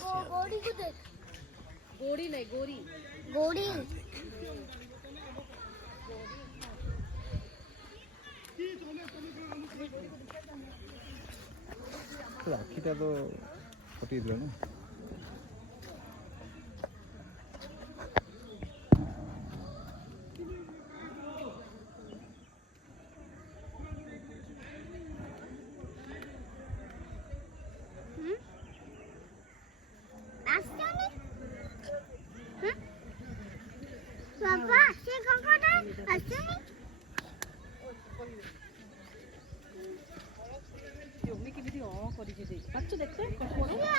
गोरी को देख गोरी नहीं गोरी गोरी আখিটা তো ফটিয়ে দিল না पापा से कंकड़ा আসছে জমি কি বিধি অ করিছে দেখ পাচ্ছ দেখতে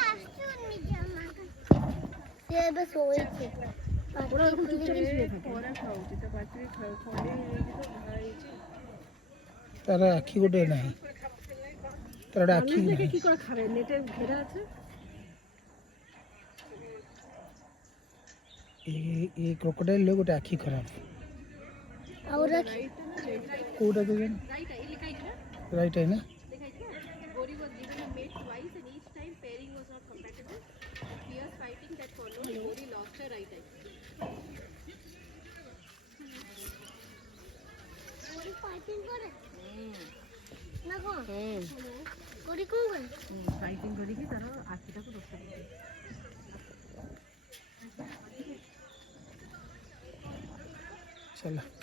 আসছে নিচে আমার সে বস হয়েছে ওরা এখন চুপচাপ শুয়ে থাকে ওরা খাওয়াচ্ছে তা বাচ্চাকে খাওয়ালে হয়েছে তারা আখি গোটে নাই তারা আখি দেখে কি করে খাবে নেটে ঘেরা আছে ये क्रोकोडाइल लोग गोटे आखि खराब और कोटा देन राइट है लिखा है राइट है ना दिखाई दे गोरी was given a mate twice and each time pairing was not compatible fierce fighting that followed गोरी lost her right eye गोरी फाइटिंग करे ना कौन गोरी कौन करे फाइटिंग करी की तरह आखिटा को दोस्त करे चलो